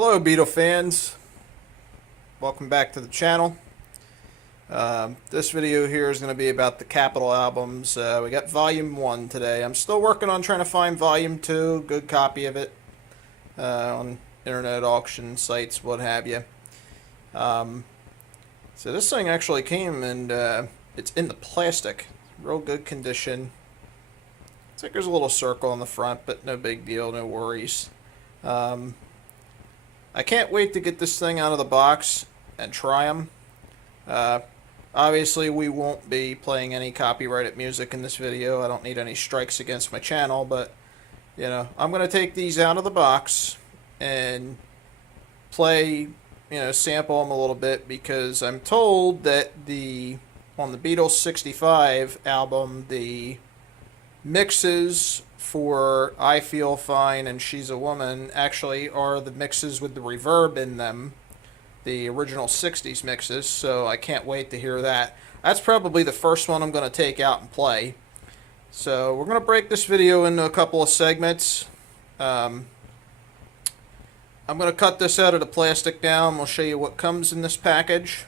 Hello, Beatle fans. Welcome back to the channel. This video here is going to be about the Capitol albums. We got Volume 1 today. I'm still working on trying to find Volume 2, good copy of it, on internet auction sites, what have you. So this thing actually came and it's in the plastic. Real good condition. It's like there's a little circle on the front, but no big deal, no worries. I can't wait to get this thing out of the box and try them. Obviously, we won't be playing any copyrighted music in this video. I don't need any strikes against my channel, but, I'm going to take these out of the box and play, sample them a little bit, because I'm told that on the Beatles 65 album, the mixes for I Feel Fine and She's a Woman actually are the mixes with the reverb in them, the original 60s mixes, so I can't wait to hear that. That's probably the first one I'm going to take out and play. So we're going to break this video into a couple of segments. I'm going to cut this out of the plastic now, and we'll show you what comes in this package.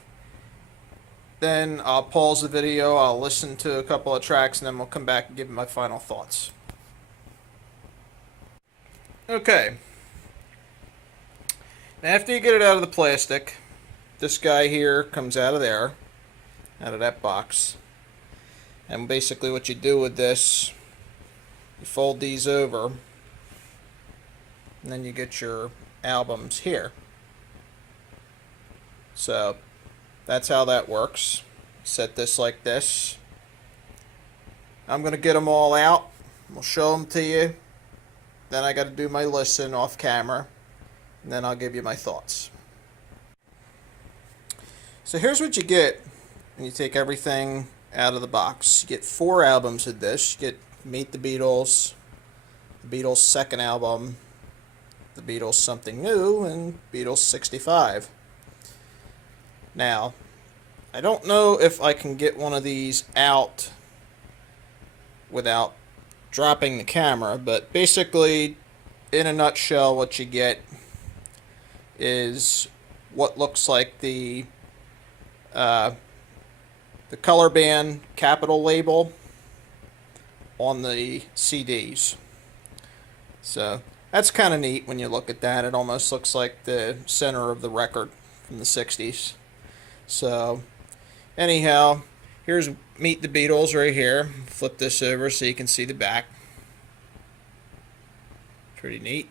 Then I'll pause the video, I'll listen to a couple of tracks, and then we'll come back and give my final thoughts. Okay. After you get it out of the plastic, this guy here comes out of there, out of that box. And basically what you do with this, you fold these over, and then you get your albums here. So that's how that works. Set this like this. I'm going to get them all out. We'll show them to you. Then I got to do my listen off camera. And then I'll give you my thoughts. So here's what you get when you take everything out of the box. You get 4 albums of this. You get Meet the Beatles, the Beatles' second album, the Beatles' Something New, and Beatles 65. Now, I don't know if I can get one of these out without dropping the camera, but basically, in a nutshell, what you get is what looks like the color band Capitol label on the CDs. So that's kind of neat when you look at that. It almost looks like the center of the record from the 60s. So anyhow, here's Meet the Beatles right here. Flip this over so you can see the back. Pretty neat.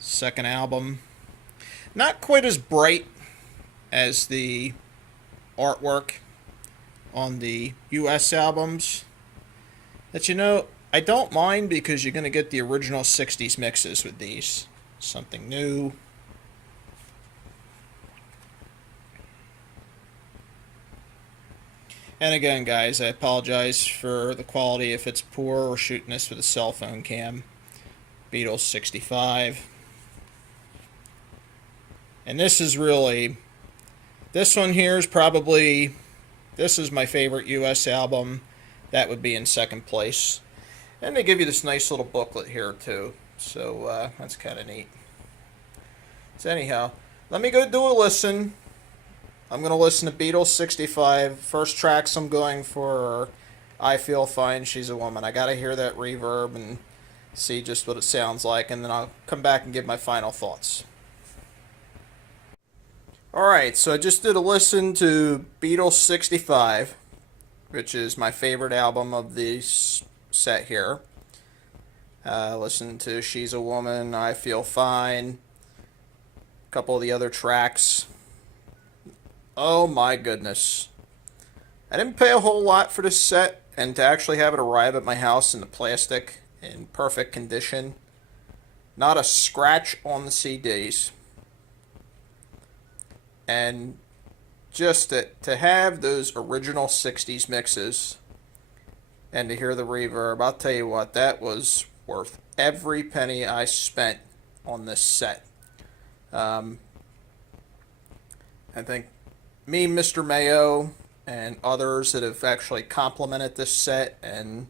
Second album. Not quite as bright as the artwork on the US albums. But I don't mind, because you're going to get the original 60s mixes with these. Something New. And again, guys, I apologize for the quality if it's poor. We're shooting this with a cell phone cam. Beatles 65. And this is really, this one here is probably, this is my favorite US album. That would be in second place. And they give you this nice little booklet here too. So that's kind of neat. So anyhow, let me go do a listen. I'm going to listen to Beatles 65. First tracks I'm going for I Feel Fine, She's a Woman. I got to hear that reverb and see just what it sounds like, and then I'll come back and give my final thoughts. Alright, so I just did a listen to Beatles 65, which is my favorite album of this set here. Listened to She's a Woman, I Feel Fine, a couple of the other tracks. Oh my goodness. I didn't pay a whole lot for this set, and to actually have it arrive at my house in the plastic in perfect condition. Not a scratch on the CDs. And just to have those original 60s mixes and to hear the reverb, I'll tell you what, that was worth every penny I spent on this set. I think me, Mr. Mayo, and others that have actually complimented this set and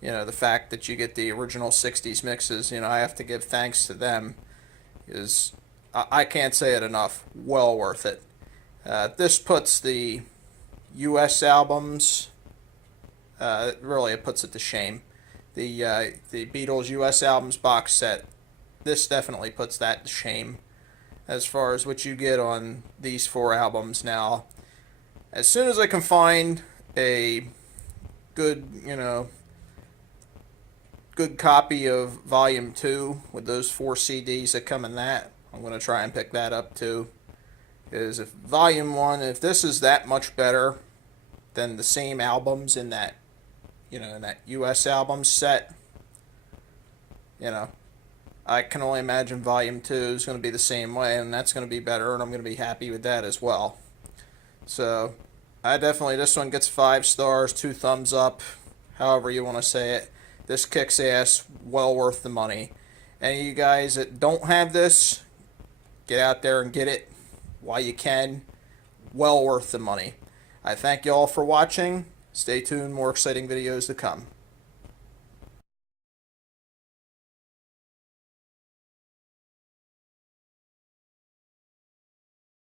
You know, the fact that you get the original 60s mixes, you know, I have to give thanks to them. Is I can't say it enough. Well worth it. This puts the U.S. albums, really, it puts it to shame. The Beatles U.S. albums box set, this definitely puts that to shame as far as what you get on these 4 albums. Now, as soon as I can find a good, you know, good copy of Volume 2 with those 4 CDs that come in that, I'm going to try and pick that up too. Is if Volume 1, if this is that much better than the same albums in that, you know, in that US album set, you know, I can only imagine Volume 2 is going to be the same way, and that's going to be better, and I'm going to be happy with that as well. So, I definitely, this one gets 5 stars, 2 thumbs up, however you want to say it. This kicks ass, well worth the money. Any of you guys that don't have this, get out there and get it while you can. Well worth the money. I thank you all for watching. Stay tuned, more exciting videos to come.